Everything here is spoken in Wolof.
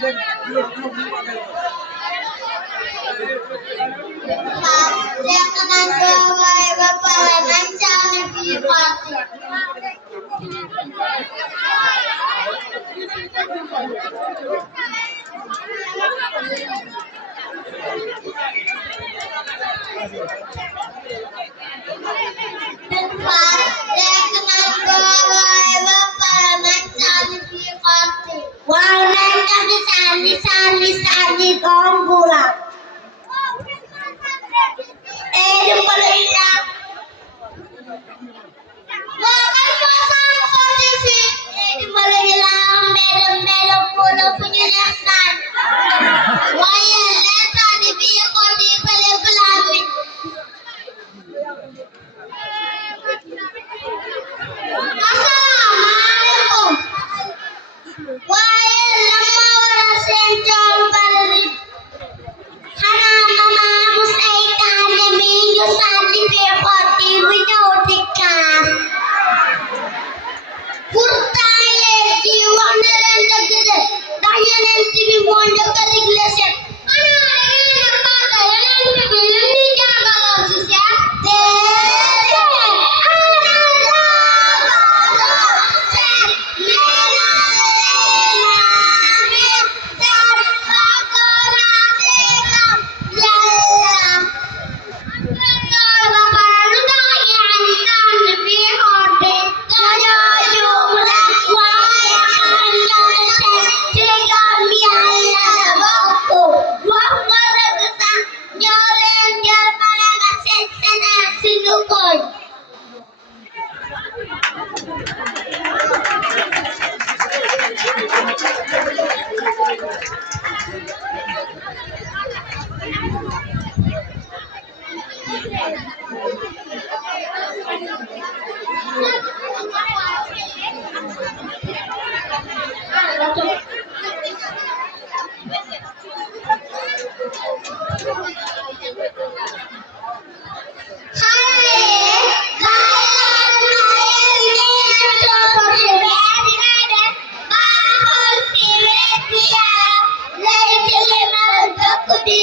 Jangan bawa bapak jangan dibuat. Sani konggula. Malaysia. Makan pasang kondisi. Malaysia belum punya lesan. Waya lesan di biar kondisi pelabin. Assalamualaikum. Waya lama orang senjol balik. Hana mama musaikan demi yusan di biar kondisi menyotikan. Purtaya jiwa neranda gede. Daya nanti bimonda kali gleset. Ana ada kata nanti belum dijaga losis ya. Di